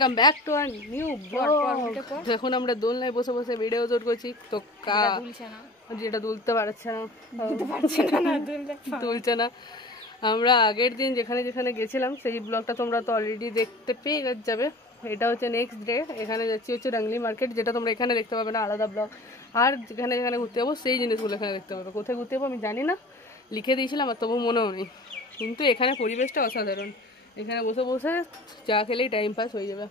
Come back to our new blog. এখন আমরা দোলনায় বসে বসে ভিডিও শুট করছি। তো যেটা দুলতে পারছে না দুলছে না। আমরা আগের দিন যেখানে যেখানে গেছিলাম সেই ব্লগটা তোমরা তো অলরেডি দেখতে পেয়ে যাবে। এটা হচ্ছে নেক্সট ডে। এখানে যাচ্ছি হচ্ছে ডাংলি মার্কেট, যেটা তোমরা এখানে দেখতে পাবে না, আলাদা ব্লগ। আর যেখানে যেখানে ঘুরতে যাবো সেই জিনিসগুলো এখানে দেখতে পাবে। কোথায় ঘুরতে যাবো আমি জানি না, লিখে দিয়েছিলাম আর তবু মনেও নেই। কিন্তু এখানে পরিবেশটা অসাধারণ। এখানে বসে বসে চা খেলেই টাইম পাস হয়ে যাবে।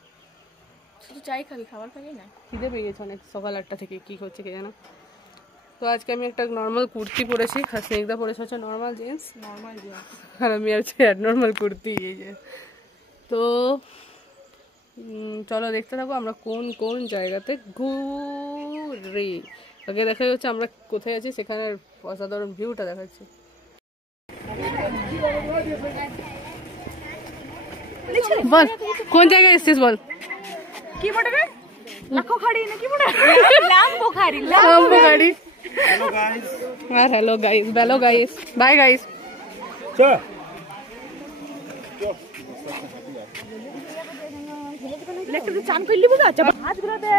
শুধু চাই খাবি, খাবার খাবি না? খিদে পেয়ে গেছে অনেক, সকাল 8টা থেকে কী করছে কে জানো। তো আজকে আমি একটা নর্মাল কুর্তি পরেছি, আর স্নেকদা পরেছে হচ্ছে নর্মাল জিন্স। আর আমি আছে নর্মাল কুর্তি। এই যে তো চলো দেখতে থাকো আমরা কোন কোন জায়গাতে ঘুরি। আগে দেখা যাচ্ছে আমরা কোথায় আছি, সেখানের অসাধারণ ভিউটা দেখাচ্ছি। বল কোন জায়গায় এসেছিস বল। কি পড়বে? লাখো খাড়ি না কি পড়বে? লাম্বো খাড়ি। Hello guys. Hello guys, hello guys, bye guys. चल लेकर तो चांद कोई लिबो अच्छा हाथ घुरा दे।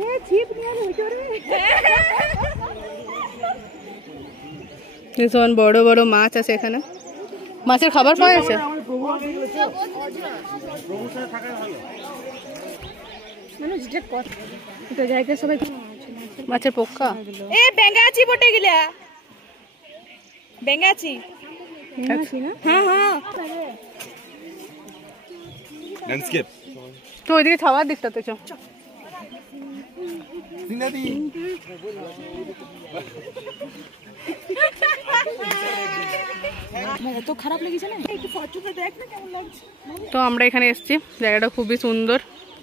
ये छिप नहीं है ভিতরে। এসন বড় বড় মাছ আছে এখানে। মাছের খাবার পাওয়া যাচ্ছে। মানে যেটা কথা এটা জায়গা সবাই মাছের পোক্কা। এ বেঙ্গাচি বটে গিলা। বেঙ্গাচি না? হ্যাঁ হ্যাঁ ল্যান্ডস্কেপ। তো ওইদিকে খাওয়ার দিকটাতে চল। সিনাদি মানে তো খারাপ লাগছে না? একটু ফটোটা দেখ না কেমন লাগছে। তো আমরা এখানে এসেছি, জায়গাটা খুবই সুন্দর।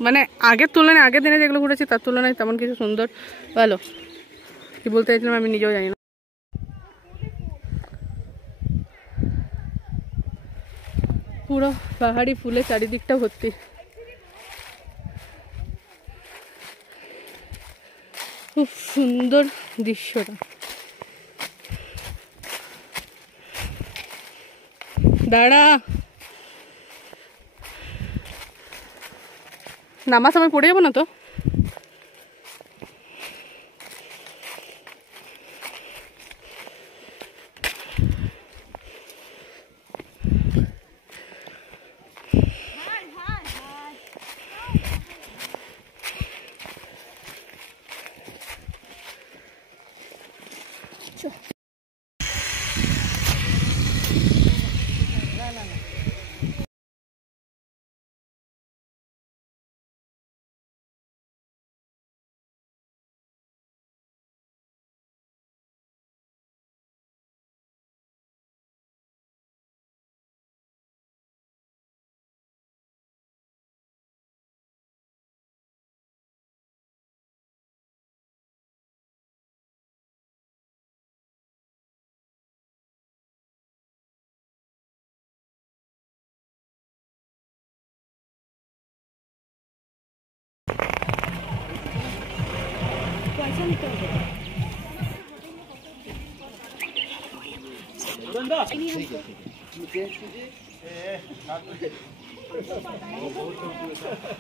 মানে আগের তুলনায়, আগের দিনে যেগুলো ঘুরেছি তার তুলনায় তেমন কিছু সুন্দর ভালো। কি বলতে চাইছিলাম আমি নিজেও জানি না। পুরো পাহাড়ি ফুলে চারিদিকটা ভর্তি। খুব সুন্দর দৃশ্যটা। দাঁড়া, নামার সময় পড়ে যাবো না তো?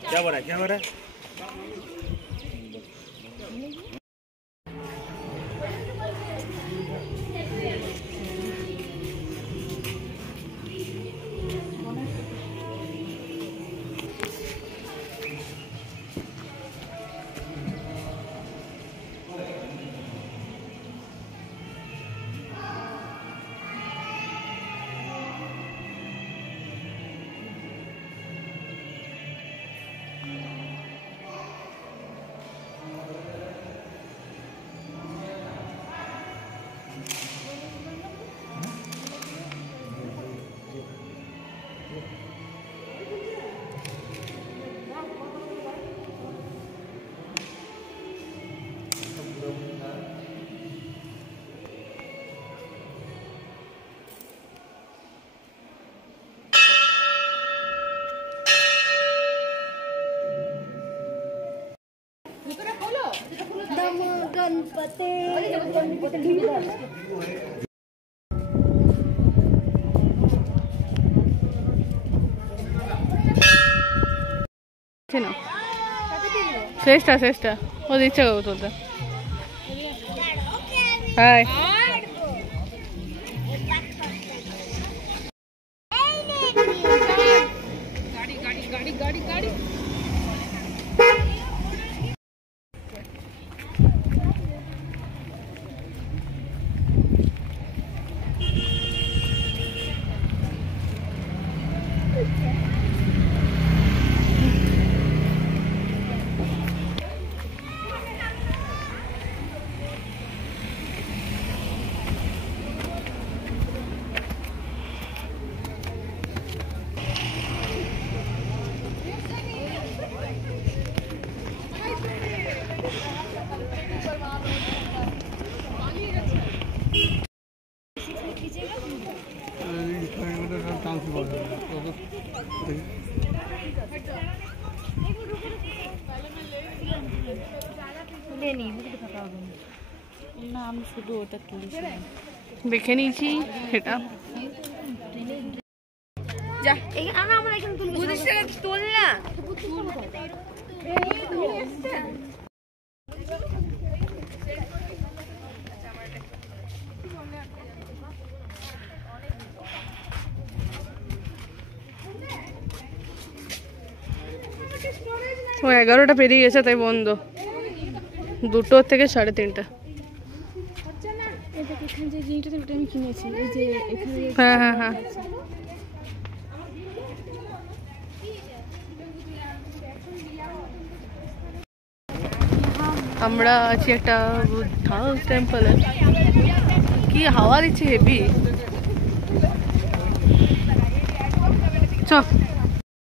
क्या हो रहा है, क्या हो रहा है? না শেষটা ও দিচ্ছে গো তুলতে হাই গাড়ি না আমি শুধু ওটা তুলেছি দেখে নিয়েছি সেটা যা এই আমরা এখানে তুলবো বুঝিস না তোল না ও 11টা পেরিয়ে গেছে তাই বন্ধ 2টো থেকে 3:30 এখানে যে জিনিসটা আমি কিনেছি এই যে এখানে হ্যাঁ আমরা আছি একটা বুদ্ধা টেম্পলে কি হাওয়া দিচ্ছে হেভি